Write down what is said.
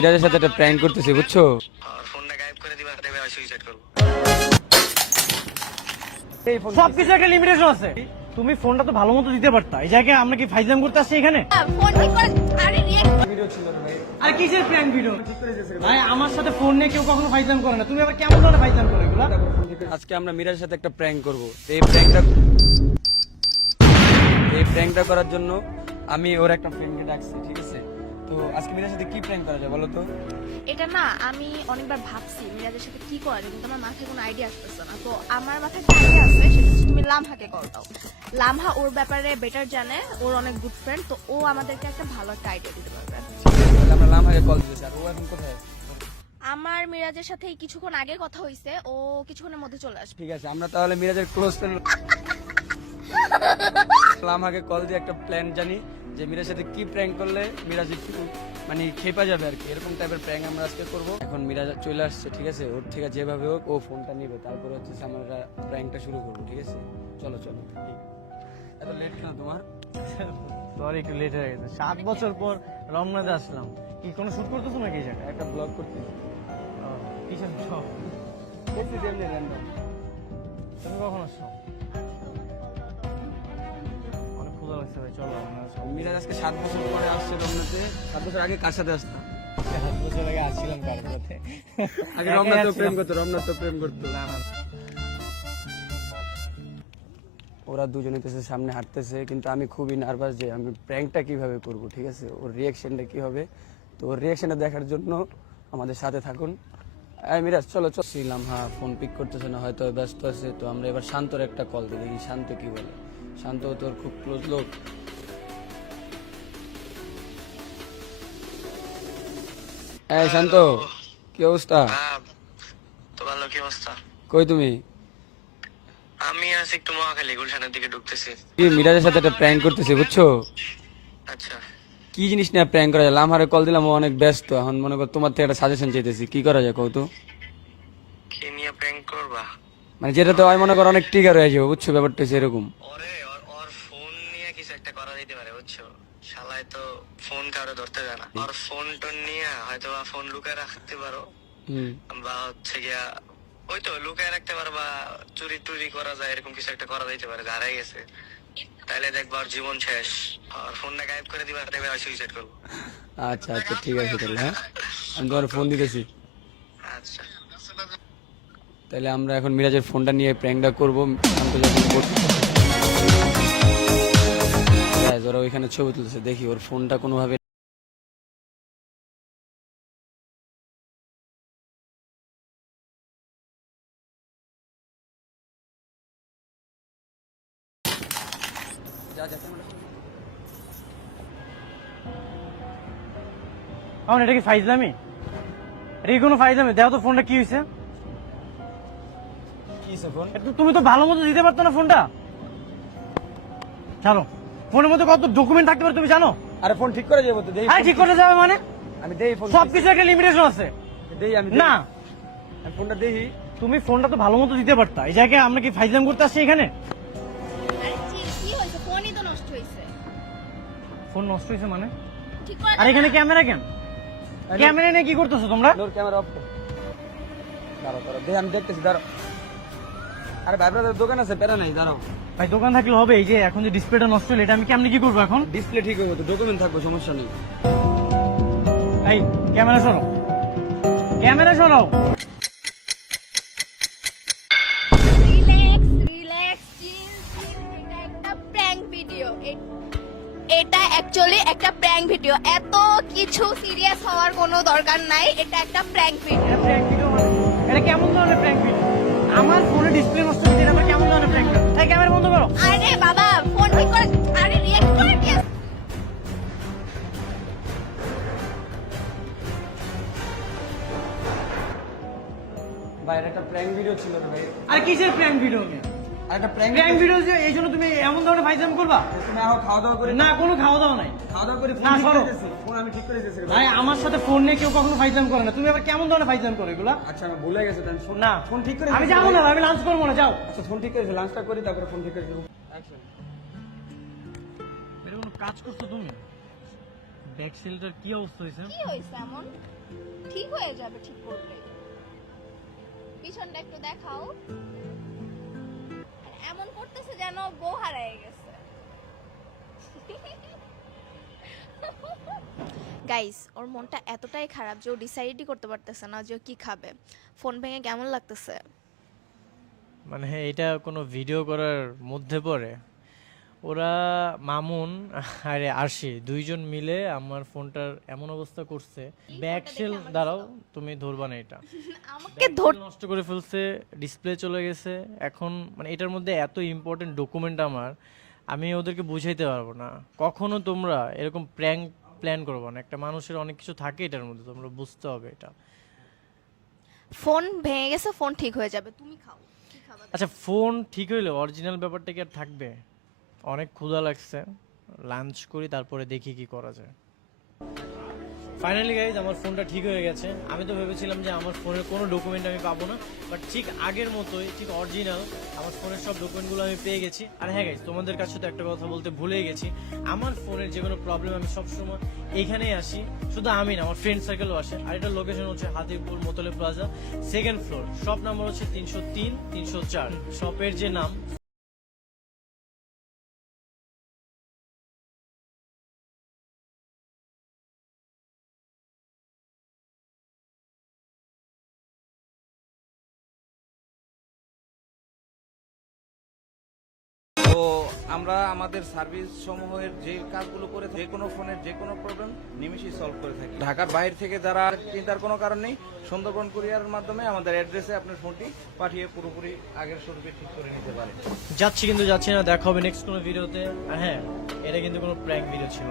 মিরাজের সাথে একটা প্র্যাঙ্ক করতেছি বুঝছ? ফোনটা গায়েব করে দিবা দেবে আর সুইসাইড করব সবকিছু একটা লিমিটেশন আছে। তুমি ফোনটা তো ভালো মতো দিতে পারতা। এই জায়গায় আমরা কি ফাইজলাম করতে আসছি এখানে? ফোন ঠিক করে আরে কিসের প্র্যাঙ্ক ভিডিও ভাই আমার সাথে ফোন নিয়ে কেউ কখনো ফাইজলাম করে না। তুমি আবার কেমন ধরনের ফাইজলাম করো এগুলা? আজকে আমরা মিরাজের সাথে একটা প্র্যাঙ্ক করব। এই প্র্যাঙ্কটা এই প্র্যাঙ্কটা করার জন্য আমি ওর একটা ফ্রেন্ডকে ডাকছি ঠিক আছে? তো আজকে মিরাজের সাথে কি প্র্যাঙ্ক করা যায় বলো তো? এটা না আমি অনেকবার ভাবছি মিরাজের সাথে কি করা যায় কিন্তু আমার মাথায় কোনো আইডিয়া আসতেছে না। তো আমার মাথায় একটা আইডিয়া আছে সেটা হচ্ছে তুমি লামহাকে কল দাও। লামহা ওর ব্যাপারে বেটার জানে ওর অনেক গুড ফ্রেন্ড তো ও আমাদেরকে একটা ভালো একটা আইডিয়া দিতে পারবে। তাহলে আমরা লামহাকে কল আর ও এখন কোথায়? আমার মিরাজের সাথে এই কিছুক্ষণ আগে কথা হয়েছে ও কিছুক্ষণের মধ্যে চলে আসবে। ঠিক আছে আমরা তাহলে মিরাজের ক্লোজ ফ্রেন্ড লামহাকে কল দিয়ে একটা প্ল্যান জানি যে মিরাজের সাথে কি প্র্যাঙ্ক করলে মিরাজ একটু মানে খেপা যাবে আর কি। এরকম টাইপের প্র্যাঙ্ক আমরা আজকে করব। এখন মিরাজ চলে আসছে ঠিক আছে? ওর থেকে যেভাবে হোক ও ফোনটা নিবে। তারপরে হচ্ছে আমরা প্র্যাঙ্কটা শুরু করব ঠিক আছে? চলো চলো। এত লেট কেন তোমার? সরি একটু লেট হয়ে গেছে। সাত বছর পর রমনাতে আসলাম। কি কোনো শুট করতেছো নাকি এই জায়গায়? একটা ব্লগ করতে কিসের? তুমি কখন আসছো? লাগছে ভাই চলো মিরাজ আজকে সাত বছর পরে আসছে রমনাতে। সাত বছর আগে কার সাথে আসতাম সাত বছর আগে আসছিলাম কার সাথে। আগে রমনাথ তো প্রেম করতো রমনাথ তো প্রেম করতো। না ওরা দুজনে তো সামনে হাঁটতেছে কিন্তু আমি খুবই নার্ভাস যে আমি প্র্যাঙ্কটা কীভাবে করব ঠিক আছে? ওর রিয়াকশনটা কি হবে? তো ওর রিয়াকশনটা দেখার জন্য আমাদের সাথে থাকুন। এই মিরাজ চলো চল। ছিলাম হ্যাঁ ফোন পিক করতেছে না হয়তো ব্যস্ত আছে তো আমরা এবার শান্তর একটা কল দিই দেখি। শান্ত কি বলে? শান্ত তোর খুব ক্লোজ লোক। এই শান্ত কি অবস্থা? হ্যাঁ তো ভালো কি অবস্থা? কই তুমি? আমি আছি একটু মহাখালী গুলশানের দিকে ঢুকতেছি। কি মিরাজের সাথে একটা প্র্যাঙ্ক করতেছে বুঝছ? আচ্ছা। কি জিনিস নিয়ে প্র্যাঙ্ক করা যায়? লামহারে কল দিলাম ও অনেক ব্যস্ত এখন মনে কর তোমার থেকে একটা সাজেশন চাইতেছি। কি করা যায় কৌতু কি নিয়ে প্র্যাঙ্ক করবা? মানে যেটা তো আমি মনে করো অনেক টিকার হয়ে যাবে বুঝছ ব্যাপারটা হচ্ছে এরকম ওরে ওর ওর ফোন নিয়ে কিছু একটা করা যেতে পারে বুঝছ? শালায় তো ফোন কারও ধরতে ওর ফোন টোন নিয়ে হয়তো বা ফোন লুকায় রাখতে পারো। বা হচ্ছে গিয়া ওই তো লুকায় রাখতে পারো বা চুরি টুরি করা যায় এরকম কিছু একটা করা যাইতে পারে হারাই গেছে। তাহলে দেখবা জীবন শেষ। আর ফোনটা গায়েব করে দিবা দেবে আর সুইসাইড করব। আচ্ছা আচ্ছা ঠিক আছে তাহলে হ্যাঁ? আমি তোমার ফোন দিতেছি। আচ্ছা। তাহলে আমরা এখন মিরাজের ফোনটা নিয়ে প্র্যাঙ্কটা করব। যখন Guys, ওরা ওইখানে ছবি তুলছে দেখি ওর ফোনটা কোনোভাবে আমার এটা কি ফাইজলামি? এটা কি কোনো ফাইজলামি? দেখো তো ফোনটা কি হয়েছে কি ফোন? একটু তুমি তো ভালো মতো দিতে পারতো না ফোনটা। জানো ফোনের মধ্যে কত ডকুমেন্ট থাকতে পারে তুমি জানো? আরে ফোন ঠিক করে যাব তো দেই হ্যাঁ ঠিক করে যাবে মানে? আমি দেই ফোন সবকিছু একটা লিমিটেশন আছে। দেই আমি না। আমি ফোনটা দেখি তুমি ফোনটা তো ভালো মতো দিতে পারতা। এই জায়গায় আমরা কি ফাইজলাম করতে আসছি এখানে? ফোনই তো নষ্ট হয়েছে। ফোন নষ্ট হয়েছে মানে? আর এখানে ক্যামেরা কেন? ক্যামেরা নিয়ে কি করতেছো তোমরা? ক্যামেরা অফ কর। দাঁড়াও দাঁড়াও। আমি দেখতেছি দাঁড়াও। আরে ভাই দোকান আছে প্যারা নাই দাঁড়াও। ভাই দোকান থাকলে হবে এই যে এখন যে ডিসপ্লেটা নষ্ট হলো এটা আমি কেমনি কি করব এখন? ডিসপ্লে ঠিক হবে তো ডকুমেন্ট থাকবে সমস্যা নেই। এই ক্যামেরা সরাও। ক্যামেরা সরাও। রিল্যাক্স রিল্যাক্স এটা একটা প্র্যাঙ্ক ভিডিও এটা অ্যাকচুয়ালি একটা প্র্যাঙ্ক ভিডিও এত কিছু সিরিয়াস হওয়ার কোনো দরকার নাই এটা একটা প্র্যাঙ্ক ভিডিও এটা মানে? কেমন ধরনের প্র্যাঙ্ক ভিডিও আমার ফোনে ডিসপ্লে নষ্ট হচ্ছে এটা ছিল রে ভাই। আর কিসের প্র্যাঙ্ক ভিডিও আর একটা প্র্যাঙ্ক প্র্যাঙ্ক ভিডিও যে এই জন্য তুমি এমন ধরনের ফাইজাম করবা? তুমি এখন খাওয়া দাওয়া করে না কোনো খাওয়া দাওয়া নাই। খাওয়া দাওয়া করে না, ফোন সরো। ফোন আমি ঠিক করে দিয়েছি ভাই। আমার সাথে ফোন নিয়ে কেউ কখনো ফাইজাম করে না। তুমি আবার কেমন ধরনের ফাইজাম করো এগুলা? আচ্ছা আমি ভুলে গেছি তো আমি না। ফোন ঠিক করে আমি যাব না আমি লাঞ্চ করব না যাও। আচ্ছা ফোন ঠিক করেছি লাঞ্চটা করি তারপরে ফোন ঠিক করে দেবো। অ্যাকশন এটা কাজ করছ তুমি? ব্যাক সেলটার কি অবস্থা হয়েছে? কি হয়েছে এমন? ঠিক হয়ে যাবে ঠিক করলে পিছনটা একটু দেখাও। এমন করতেছে যেন বউ হারায় গেছে। গাইস ওর মনটা এতটাই খারাপ যে ও ডিসাইডই করতে পারতেছে না যে ও কি খাবে। ফোন ভেঙে কেমন লাগতেছে? মানে হ্যাঁ এটা কোনো ভিডিও করার মধ্যে পড়ে? ওরা মামুন আরে আরশি দুইজন মিলে আমার ফোনটার এমন অবস্থা করছে। ব্যাকশেল দাঁড়াও তুমি ধরবা না এটা। আমাকে নষ্ট করে ফেলছে ডিসপ্লে চলে গেছে। এখন মানে এটার মধ্যে এত ইম্পর্টেন্ট ডকুমেন্ট আমার আমি ওদেরকে বুঝাইতে পারব না। কখনো তোমরা এরকম প্র্যাঙ্ক প্ল্যান করব না। একটা মানুষের অনেক কিছু থাকে এটার মধ্যে তোমরা বুঝতে হবে এটা। ফোন ভেঙে গেছে ফোন ঠিক হয়ে যাবে তুমি খাও। আচ্ছা ফোন ঠিক হইলে অরিজিনাল ব্যাপারটা কি আর থাকবে? অনেক ক্ষুধা লাগছে। লাঞ্চ করি, তারপরে দেখি কি করা যায়। ফাইনালি গাইজ আমার ফোনটা ঠিক হয়ে গেছে। আমি তো ভেবেছিলাম যে আমার ফোনের কোনো ডকুমেন্ট আমি পাবো না বাট ঠিক আগের মতোই, ঠিক অরিজিনাল আমার ফোনের সব ডকুমেন্টগুলো আমি পেয়ে গেছি। আর হ্যাঁ গাইজ তোমাদের কাছে তো একটা কথা বলতে ভুলেই গেছি। আমার ফোনের যে কোনো প্রবলেম আমি সবসময় এইখানেই আসি। শুধু আমি না, আমার ফ্রেন্ড সার্কেলও আসে। আর এটার লোকেশন হচ্ছে Hatipur মোতলে plaza second floor shop number হচ্ছে তিনশো তিন, তিনশো চার। শপের যে নাম তো আমরা আমাদের সার্ভিস সমূহের যে কাজগুলো করে যে কোনো ফোনের যে কোনো প্রবলেম নিমিশেই সলভ করে থাকি। ঢাকার বাইরে থেকে যারা চিন্তার কোনো কারণ নেই, সুন্দরবন কুরিয়ারের মাধ্যমে আমাদের অ্যাড্রেসে আপনার ফোনটি পাঠিয়ে পুরোপুরি আগের স্বরূপে ঠিক করে নিতে পারে যাচ্ছি কিন্তু, যাচ্ছি না, দেখা হবে নেক্সট কোনো ভিডিওতে হ্যাঁ এটা কিন্তু কোনো প্র্যাঙ্ক ভিডিও ছিল।